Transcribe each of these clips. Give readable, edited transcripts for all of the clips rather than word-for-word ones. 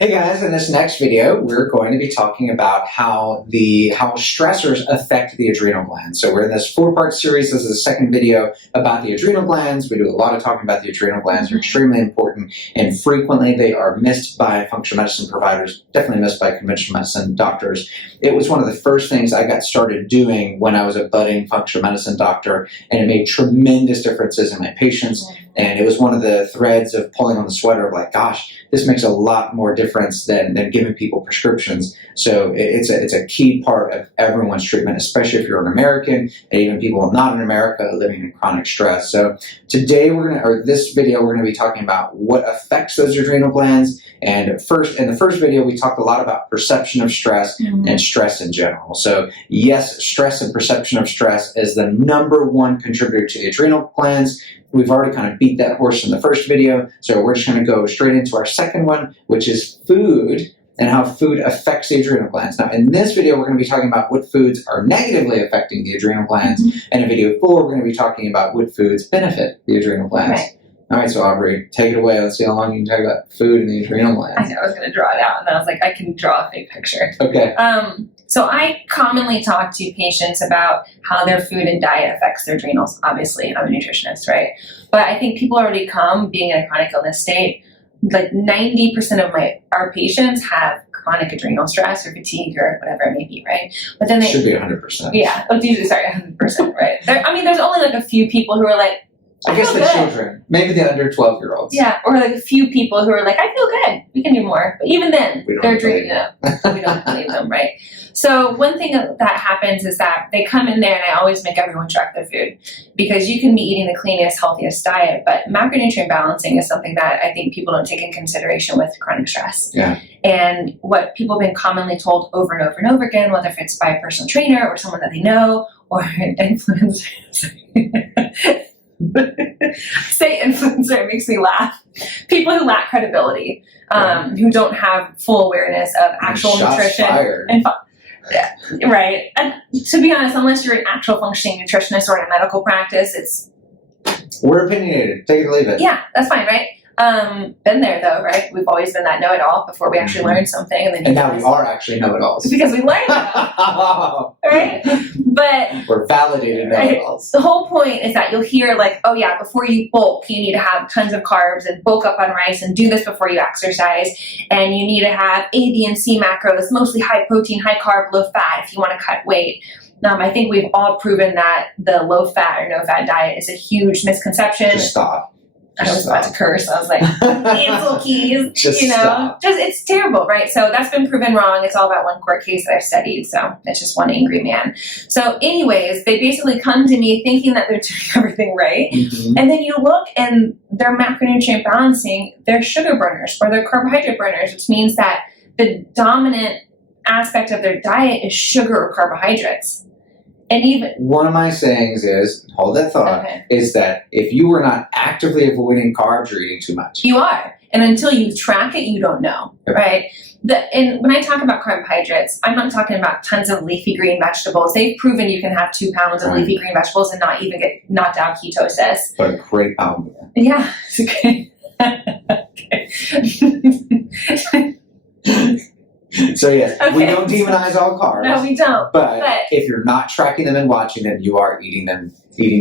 Hey guys, in this next video, we're going to be talking about how stressors affect the adrenal glands. So we're in this 4-part series. This is the second video about the adrenal glands. We do a lot of talking about the adrenal glands. They're extremely important, and frequently they are missed by functional medicine providers, definitely missed by conventional medicine doctors. It was one of the first things I got started doing when I was a budding functional medicine doctor, and it made tremendous differences in my patients. And it was one of the threads of pulling on the sweater of like, gosh, this makes a lot more difference than giving people prescriptions. So it's a key part of everyone's treatment, especially if you're an American and even people not in America living in chronic stress. So today this video, we're going to be talking about what affects those adrenal glands. And in the first video, we talked a lot about perception of stress and stress in general. So yes, stress and perception of stress is the #1 contributor to the adrenal glands. We've already kind of beat that horse in the first video, so we're just going to go straight into our second one, which is food and how food affects the adrenal glands. Now, in this video, we're going to be talking about what foods are negatively affecting the adrenal glands, and in video 4, we're going to be talking about what foods benefit the adrenal glands. Right. All right, so Aubrey, take it away. Let's see how long you can talk about food and the adrenal glands. I know, I was going to draw it out, and then I was like, I can draw a big picture. Okay. So I commonly talk to patients about how their food and diet affects their adrenals. Obviously, I'm a nutritionist, right? But I think people already come being in a chronic illness state. Like 90% of our patients have chronic adrenal stress or fatigue or whatever it may be, right? But then they should be 100%. Yeah, it's usually 100%, right? There's only like a few people who are like, I guess the children, maybe the under 12-year-olds. Yeah, or like a few people who are like, I feel good, we can do more. But even then, they're drinking it. We don't believe them, right? So one thing that happens is that they come in there, and I always make everyone track their food, because you can be eating the cleanest, healthiest diet, but macronutrient balancing is something that I think people don't take in consideration with chronic stress. Yeah. And what people have been commonly told over and over and over again, whether if it's by a personal trainer or someone that they know or an influencer. Say influencer, it makes me laugh. People who lack credibility, who don't have full awareness of actual nutrition. Yeah, right. And to be honest, unless you're an actual functioning nutritionist or in a medical practice, we're opinionated. Take it or leave it. Yeah, that's fine, right? Been there though, right? We've always been that know-it-all before we actually learn something, and now we are actually know-it-alls because we learned it, right? But we're validated know-it-alls. The whole point is that you'll hear like, oh yeah, before you bulk, you need to have tons of carbs and bulk up on rice and do this before you exercise, and you need to have A, B, and C macros, mostly high protein, high carb, low fat if you want to cut weight. I think we've all proven that the low fat or no fat diet is a huge misconception. Just stop. I was about to curse. I was like, cancel keys, stop. It's terrible, right? So that's been proven wrong. It's all about one court case that I've studied. So it's just one angry man. So anyways, they basically come to me thinking that they're doing everything right. And then you look and their macronutrient balancing, they're sugar burners or they're carbohydrate burners, which means that the dominant aspect of their diet is sugar or carbohydrates. And even one of my sayings is, hold that thought, is that if you were not actively avoiding carbs, you're eating too much. You are. And until you track it, you don't know, right? And when I talk about carbohydrates, I'm not talking about tons of leafy green vegetables. They've proven you can have 2 pounds of leafy green vegetables and not even get knocked out ketosis. But a great pound. Yeah, it's okay. So yes, we don't demonize all carbs. No, we don't. But if you're not tracking them and watching them, you are eating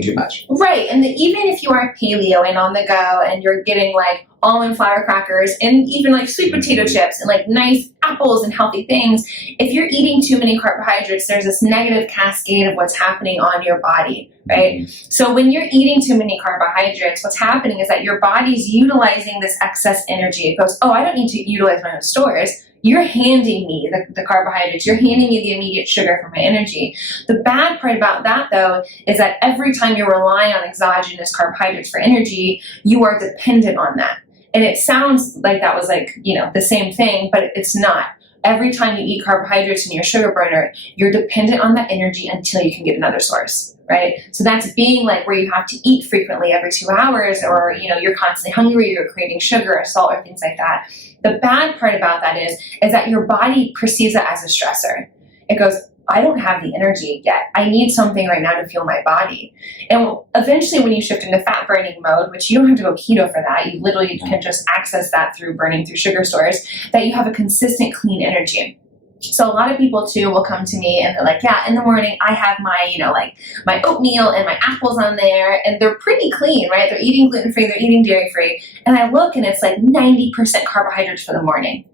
too much. Right, and even if you are paleo and on the go and you're getting like almond flour crackers and even like sweet potato chips and like nice apples and healthy things, if you're eating too many carbohydrates, there's this negative cascade of what's happening on your body, right? So when you're eating too many carbohydrates, what's happening is that your body's utilizing this excess energy. It goes, oh, I don't need to utilize my own stores. You're handing me the carbohydrates. You're handing me the immediate sugar for my energy. The bad part about that, though, is that every time you're relying on exogenous carbohydrates for energy, you are dependent on that. And it sounds like that was like, the same thing, but it's not. Every time you eat carbohydrates in your sugar burner, you're dependent on that energy until you can get another source, right? So that's being like where you have to eat frequently every 2 hours, or, you're constantly hungry, you're craving sugar or salt or things like that. The bad part about that is that your body perceives it as a stressor. It goes, I don't have the energy yet. I need something right now to fuel my body. And eventually when you shift into fat burning mode, which you don't have to go keto for that, you literally can just access that through burning through sugar stores, that you have a consistent clean energy. So a lot of people too will come to me and they're like, yeah, in the morning I have my, like my oatmeal and my apples on there, and they're pretty clean, right? They're eating gluten-free, they're eating dairy-free. And I look and it's like 90% carbohydrates for the morning.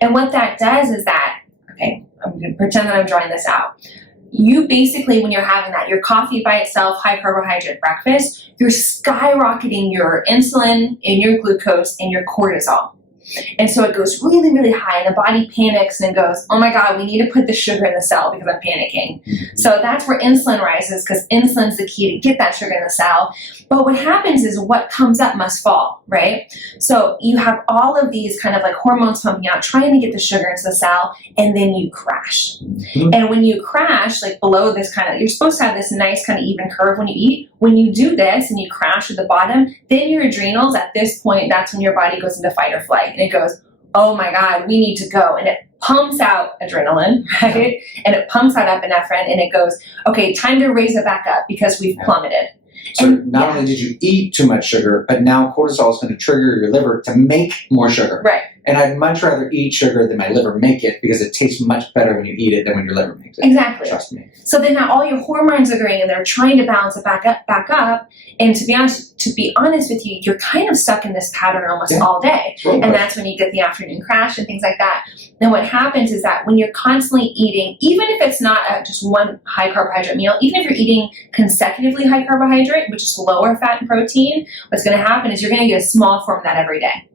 And what that does is that, okay, I'm going to pretend that I'm drawing this out. You basically, when you're having that, your coffee by itself, high carbohydrate breakfast, you're skyrocketing your insulin and your glucose and your cortisol. And so it goes really, really high, and the body panics and goes, oh my God, we need to put the sugar in the cell because I'm panicking. So that's where insulin rises, because insulin's the key to get that sugar in the cell. But what happens is what comes up must fall, right? So you have all of these kind of like hormones pumping out, trying to get the sugar into the cell, and then you crash. And when you crash, like below this kind of, you're supposed to have this nice kind of even curve when you eat. When you do this and you crash at the bottom, then your adrenals, at this point, that's when your body goes into fight or flight. And it goes, oh my God, we need to go. And it pumps out adrenaline, right? And it pumps out epinephrine, and it goes, okay, time to raise it back up because we've plummeted. So not only did you eat too much sugar, but now cortisol is going to trigger your liver to make more sugar. Right. And I'd much rather eat sugar than my liver make it, because it tastes much better when you eat it than when your liver makes it. Exactly. Trust me. So then now all your hormones are going, and they're trying to balance it back up. And to be honest with you, you're kind of stuck in this pattern almost all day. And that's when you get the afternoon crash and things like that. Then what happens is that when you're constantly eating, even if it's not just one high carbohydrate meal, even if you're eating consecutively high carbohydrate, which is lower fat and protein, what's going to happen is you're going to get a small form of that every day.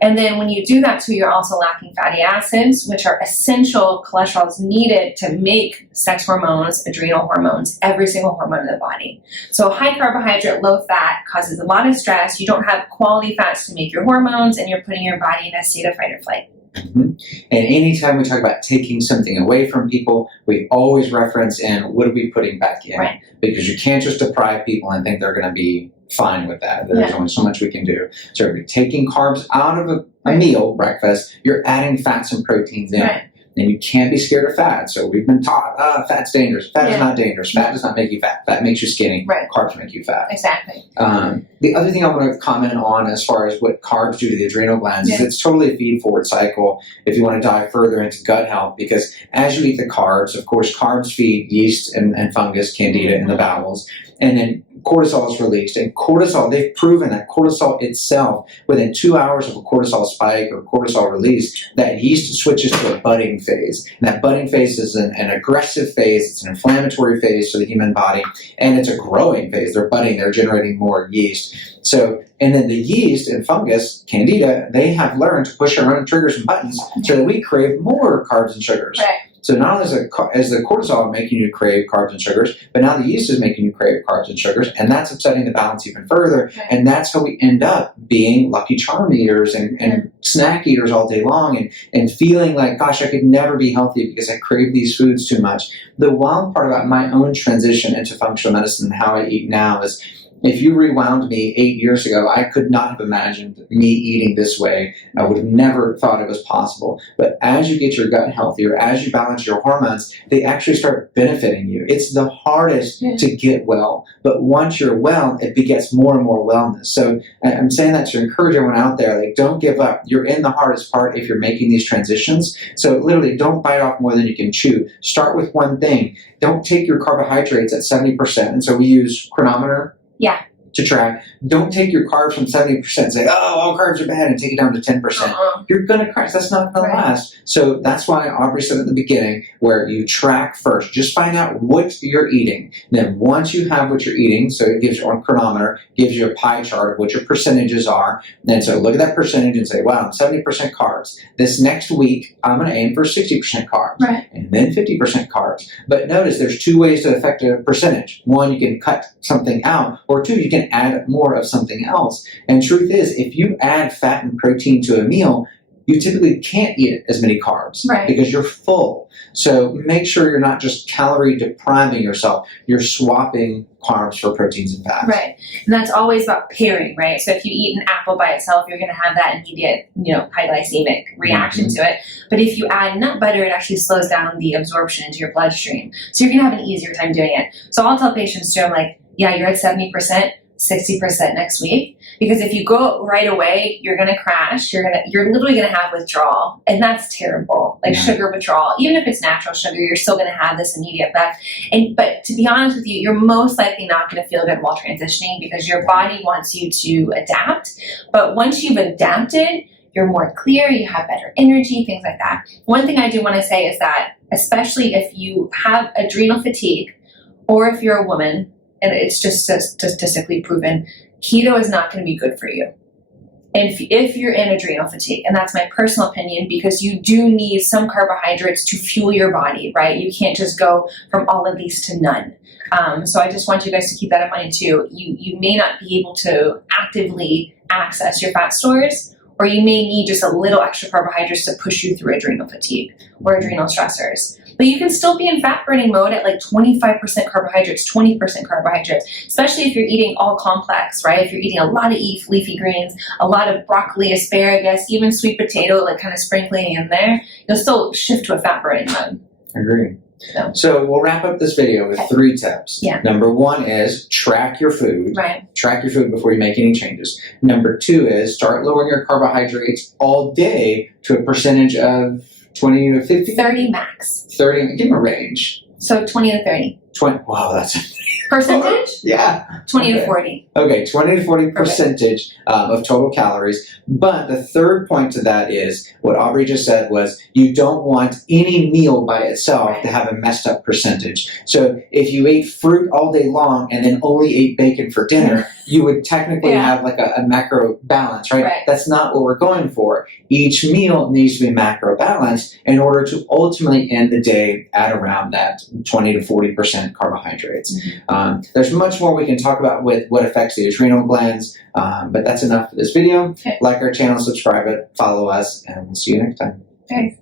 And then when you do that too, you're also lacking fatty acids, which are essential cholesterol needed to make sex hormones, adrenal hormones, every single hormone in the body. So high carbohydrate, low fat causes a lot of stress. You don't have quality fats to make your hormones, and you're putting your body in a state of fight or flight. And anytime we talk about taking something away from people, we always reference in what are we putting back in? Right. Because you can't just deprive people and think they're going to be fine with that. There's only so much we can do. So if you're taking carbs out of a meal, breakfast, you're adding fats and proteins in. Right. And you can't be scared of fat. So we've been taught, fat's dangerous. Fat is not dangerous. Fat does not make you fat. Fat makes you skinny. Right. Carbs make you fat. Exactly. The other thing I want to comment on as far as what carbs do to the adrenal glands is it's totally a feed-forward cycle if you want to dive further into gut health, because as you eat the carbs, of course, carbs feed yeast and fungus, candida in the bowels, and then cortisol is released. And cortisol, they've proven that cortisol itself, within 2 hours of a cortisol spike or cortisol release, that yeast switches to a budding phase. And that budding phase is an aggressive phase. It's an inflammatory phase for the human body. And it's a growing phase. They're budding. They're generating more yeast. So, and then the yeast and fungus, candida, they have learned to push our own triggers and buttons so that we crave more carbs and sugars. Right. So not only is the cortisol making you crave carbs and sugars, but now the yeast is making you crave carbs and sugars, and that's upsetting the balance even further. Right. And that's how we end up being Lucky Charm eaters and snack eaters all day long, and feeling like, gosh, I could never be healthy because I crave these foods too much. The wild part about my own transition into functional medicine and how I eat now is, if you rewound me 8 years ago, I could not have imagined me eating this way. I would have never thought it was possible. But as you get your gut healthier, as you balance your hormones, they actually start benefiting you. It's the hardest to get well. But once you're well, it begets more and more wellness. So I'm saying that to encourage everyone out there, like, don't give up. You're in the hardest part if you're making these transitions. So literally, don't bite off more than you can chew. Start with one thing. Don't take your carbohydrates at 70%. And so we use chronometer to track. Don't take your carbs from 70% and say, oh, all carbs are bad, and take it down to 10%. You're going to crash. That's not going to last. So that's why Aubrey said at the beginning, where you track first. Just find out what you're eating. And then once you have what you're eating, so it gives you a chronometer, gives you a pie chart of what your percentages are. And so look at that percentage and say, wow, I'm 70% carbs. This next week, I'm going to aim for 60% carbs. Right. And then 50% carbs. But notice there's two ways to affect a percentage. One, you can cut something out, or two, you can add more of something else. And truth is, if you add fat and protein to a meal, you typically can't eat as many carbs Right. because you're full. So make sure you're not just calorie depriving yourself. You're swapping carbs for proteins and fats. Right. And that's always about pairing, right? So if you eat an apple by itself, you're going to have that immediate, high glycemic reaction to it. But if you add nut butter, it actually slows down the absorption into your bloodstream. So you're going to have an easier time doing it. So I'll tell patients too, I'm like, yeah, you're at 70%, 60% next week. Because if you go right away, you're going to crash. You're literally going to have withdrawal. And that's terrible. Like sugar withdrawal. Even if it's natural sugar, you're still going to have this immediate effect. But to be honest with you, you're most likely not going to feel good while transitioning because your body wants you to adapt. But once you've adapted, you're more clear, you have better energy, things like that. One thing I do want to say is that, especially if you have adrenal fatigue or if you're a woman, and it's just statistically proven, keto is not going to be good for you. And if you're in adrenal fatigue, and that's my personal opinion, because you do need some carbohydrates to fuel your body, right? You can't just go from all of these to none. So I just want you guys to keep that in mind too. You may not be able to actively access your fat stores, or you may need just a little extra carbohydrates to push you through adrenal fatigue or adrenal stressors. But you can still be in fat burning mode at like 25% carbohydrates, 20% carbohydrates, especially if you're eating all complex, right? If you're eating a lot of leafy greens, a lot of broccoli, asparagus, even sweet potato, like kind of sprinkling in there, you'll still shift to a fat burning mode. Agree. So we'll wrap up this video with 3 tips. Yeah. Number 1 is track your food. Right. Track your food before you make any changes. Number 2 is start lowering your carbohydrates all day to a percentage of 20 to 50? 30 max. 30, give them a range. So 20 to 30. 20, wow, that's... Percentage? Yeah. 20 to 40. Okay, 20 to 40 percentage of total calories. But the third point to that is what Aubrey just said was you don't want any meal by itself to have a messed up percentage. So if you ate fruit all day long and then only ate bacon for dinner, you would technically have like a macro balance, right? That's not what we're going for. Each meal needs to be macro balanced in order to ultimately end the day at around that 20 to 40% carbohydrates. There's much more we can talk about with what affects the adrenal glands, but that's enough for this video. Like our channel, subscribe it, follow us, and we'll see you next time. Okay.